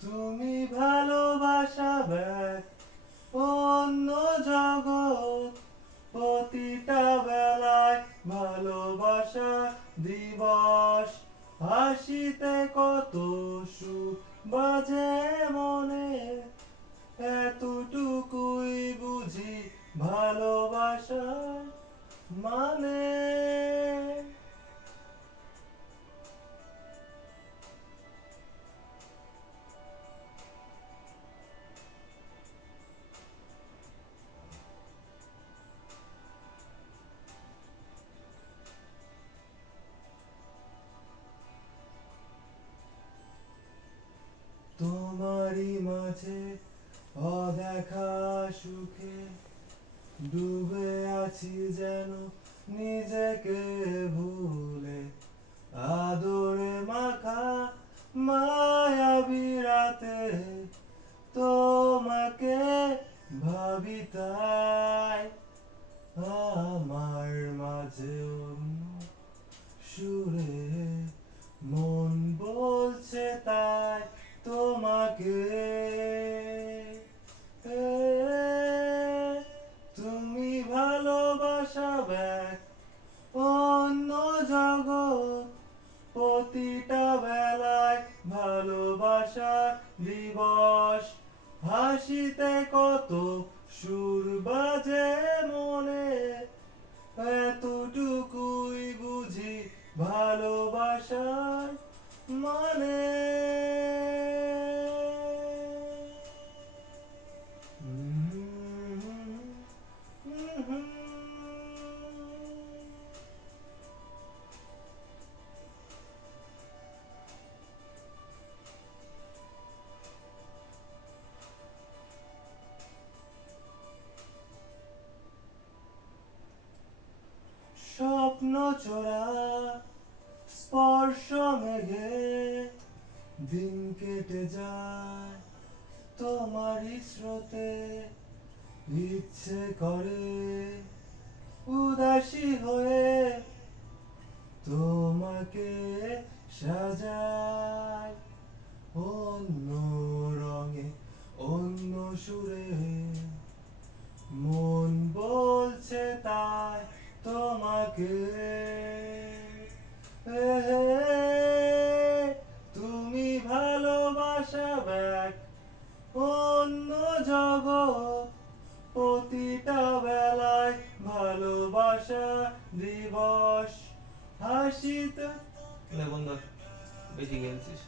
তুমি ভালোবাসা ব্যাগ অন্য জগৎ, প্রতিটা বেলায় ভালোবাসা দিবস। হাসিতে কত সুর বাজে মনে, এতটুকুই বুঝি ভালোবাসার মানে। তোমারই মাঝে অদেখা সুখে ডুবে আছি যেন নিজেকে ভুলে। আদরে মাখা মায়াবী রাতে তোমাকে ভাবি তাই। আমার মাঝে অন্য সুরে মন বলছে তাই তোমাকে। তুমি ভালোবাসা ব্যাগ অন্য জগৎ, প্রতিটা বেলায় ভালোবাসা দিবস। হাসিতে কত সুর বাজে মনে, এতটুকুই বুঝি ভালোবাসার মানে। স্বপ্ন চোরা স্পর্শ মেঘে দিন কেটে যায় তোমারই স্রোতে। ইচ্ছে করে উদাসী হয়ে তোমাকে সাজায় অন্য রঙে অন্য সুরে। মন বলছে তাই তোমাকে। তুমি ভালোবাসা ব্যাগ অন্য জগৎ, প্রতিটা বেলায় ভালোবাসা দিবস। হাসিতে বন্ধু বেশি গেলছিস।